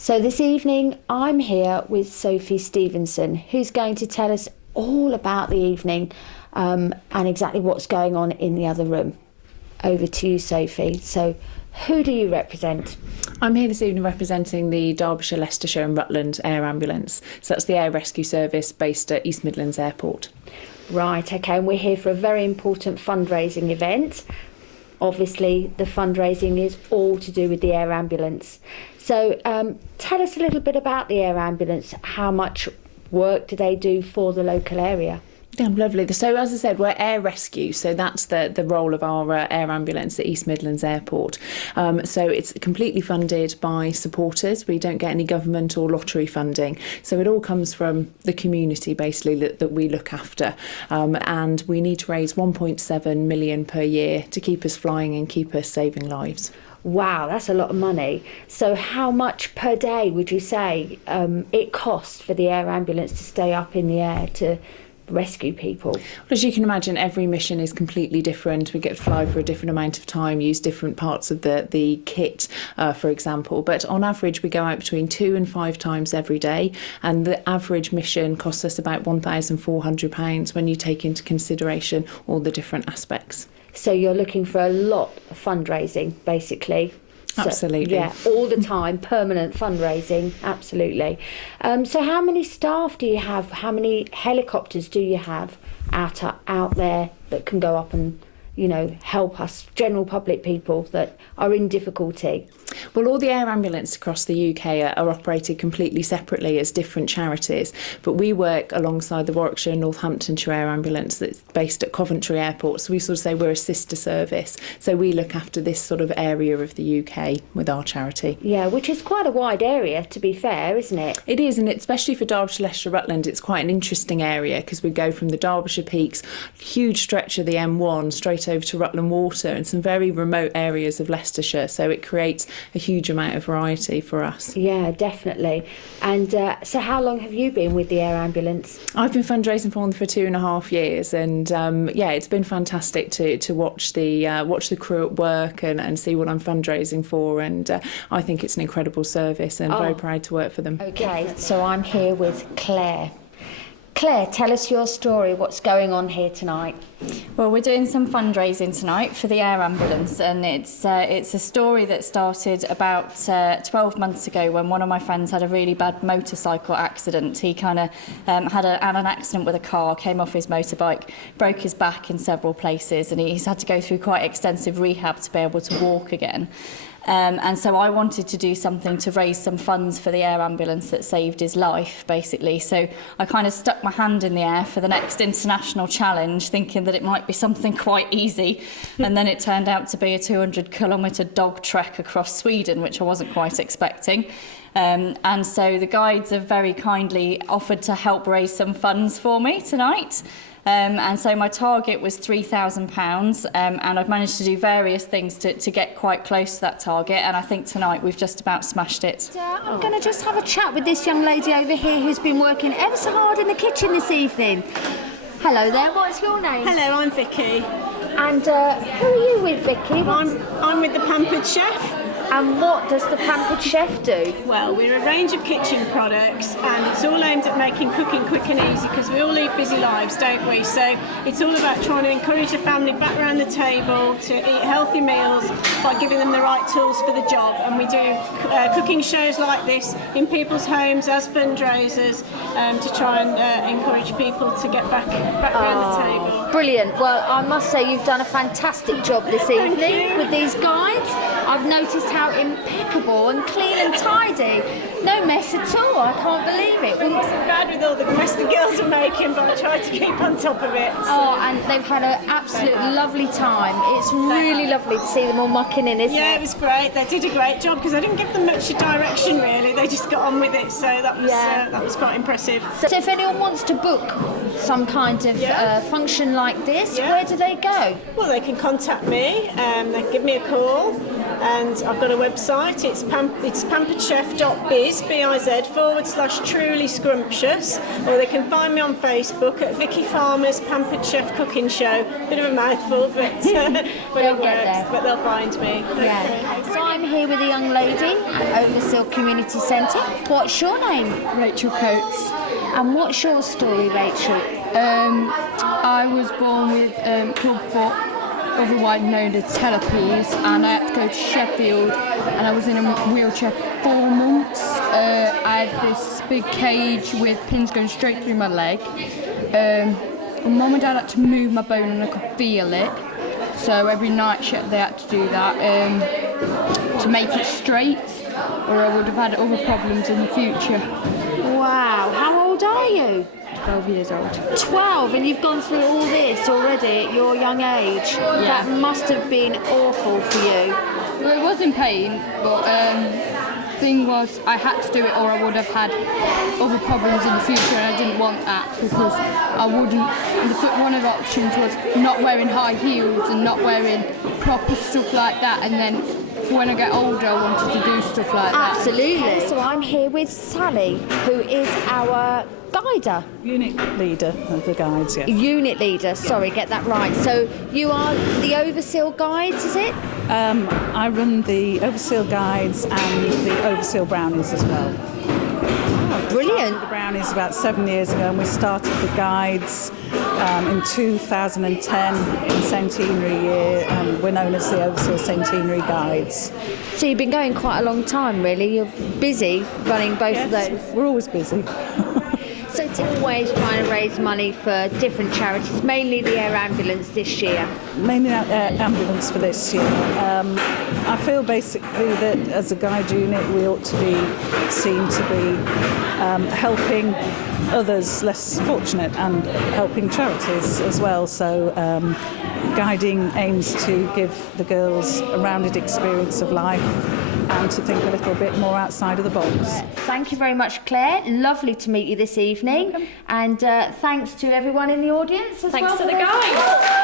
So this evening I'm here with Sophie Stevenson, who's going to tell us all about the evening and exactly what's going on in the other room. Over to you, Sophie. So who do you represent? I'm here this evening representing the Derbyshire, Leicestershire and Rutland Air Ambulance. So that's the air rescue service based at East Midlands Airport. Right, okay, and we're here for a very important fundraising event. Obviously, the fundraising is all to do with the air ambulance. So tell us a little bit about the air ambulance. How much work do they do for the local area? Yeah, lovely. So as I said, we're air rescue, so that's the role of our air ambulance at East Midlands Airport. So it's completely funded by supporters. We don't get any government or lottery funding. So it all comes from the community, basically, that we look after. And we need to raise 1.7 million per year to keep us flying and keep us saving lives. Wow, that's a lot of money. So how much per day would you say it costs for the air ambulance to stay up in the air to rescue people? Well, as you can imagine, every mission is completely different. We get to fly for a different amount of time, use different parts of the kit, for example. But on average, we go out between 2 and 5 times every day. And the average mission costs us about £1,400 when you take into consideration all the different aspects. So you're looking for a lot of fundraising, basically. Absolutely. So, yeah, all the time, permanent fundraising, absolutely. So how many staff do you have? How many helicopters do you have out there that can go up and, help us, general public people that are in difficulty? Well, all the air ambulances across the UK are operated completely separately as different charities, but we work alongside the Warwickshire and Northamptonshire Air Ambulance that's based at Coventry Airport. So we sort of say we're a sister service. So we look after this sort of area of the UK with our charity. Yeah, which is quite a wide area, to be fair, isn't it? It is, and especially for Derbyshire, Leicestershire, Rutland, it's quite an interesting area because we go from the Derbyshire peaks, huge stretch of the M1, straight over to Rutland Water and some very remote areas of Leicestershire. So it creates a huge amount of variety for us. Yeah, definitely. And so how long have you been with the air ambulance? I've been fundraising for them for 2.5 years, and it's been fantastic to watch the crew at work and see what I'm fundraising for, and I think it's an incredible service and very proud to work for them. Okay, so I'm here with Claire. Claire, tell us your story. What's going on here tonight? Well, we're doing some fundraising tonight for the air ambulance, and it's a story that started about 12 months ago when one of my friends had a really bad motorcycle accident. He kind of had an accident with a car, came off his motorbike, broke his back in several places, and he's had to go through quite extensive rehab to be able to walk again. And so I wanted to do something to raise some funds for the air ambulance that saved his life, basically. So I kind of stuck my hand in the air for the next international challenge, thinking that it might be something quite easy. And then it turned out to be a 200-kilometre dog trek across Sweden, which I wasn't quite expecting. And so the guides have very kindly offered to help raise some funds for me tonight. And so my target was £3,000, and I've managed to do various things to get quite close to that target, and I think tonight we've just about smashed it. I'm going to just have a chat with this young lady over here who's been working ever so hard in the kitchen this evening. Hello there, what's your name? Hello, I'm Vicky. And who are you with, Vicky? I'm with the Pampered Chef. And what does the Pampered Chef do? Well, we're a range of kitchen products, and it's all aimed at making cooking quick and easy because we all lead busy lives, don't we? So it's all about trying to encourage the family back around the table to eat healthy meals by giving them the right tools for the job. And we do cooking shows like this in people's homes as fundraisers to try and encourage people to get back around the table. Brilliant. Well, I must say you've done a fantastic job this evening with these guides. I've noticed how impeccable and clean and tidy. No mess at all, I can't believe it. It wasn't bad with all the mess the girls are making, but I tried to keep on top of it. So. Oh, and they've had an absolute lovely time. It's really lovely to see them all mucking in, isn't it? Yeah, it was great. They did a great job because I didn't give them much direction really. They just got on with it, so that was quite impressive. So if anyone wants to book some kind of function like this, where do they go? Well, they can contact me. They can give me a call. And I've got a website. It's pamperedchef.biz, BIZ /truly scrumptious, or they can find me on Facebook at Vicky Farmer's Pampered Chef Cooking Show. Bit of a mouthful, but it works. But they'll find me. Yeah. So I'm here with a young lady at Overseal Community Centre. What's your name? Rachel Coates. And what's your story, Rachel? I was born with club foot, otherwise known as Telopes, and I had to go to Sheffield, and I was in a wheelchair for 4 months. I had this big cage with pins going straight through my leg. My mum and dad had to move my bone and I could feel it. So every night they had to do that to make it straight, or I would have had other problems in the future. Wow, how old are you? 12 years old. 12, and you've gone through all this already at your young age. Yeah. That must have been awful for you. Well, it was in pain, but thing was I had to do it or I would have had other problems in the future, and I didn't want that because I wouldn't. One of the options was not wearing high heels and not wearing proper stuff like that, and then when I get older I wanted to do stuff like that. Absolutely. So I'm here with Sally, who is our guider. Unit leader of the guides, yeah. Unit leader, sorry, get that right. So you are the Overseal Guides, is it? I run the Overseal Guides and the Overseal Brownies as well. Oh, brilliant. The Brownies about 7 years ago, and we started the Guides in 2010 in centenary year, and we're known as the Overseal Centenary Guides. So you've been going quite a long time, really. You're busy running both of those. We're always busy. So it's always trying to raise money for different charities, mainly the air ambulance this year. Mainly ambulance for this year. I feel basically that as a guide unit we ought to be seen to be helping others less fortunate and helping charities as well. So guiding aims to give the girls a rounded experience of life and to think a little bit more outside of the box. Thank you very much, Claire. Lovely to meet you this evening. And thanks to everyone in the audience as well. Thanks to the guys.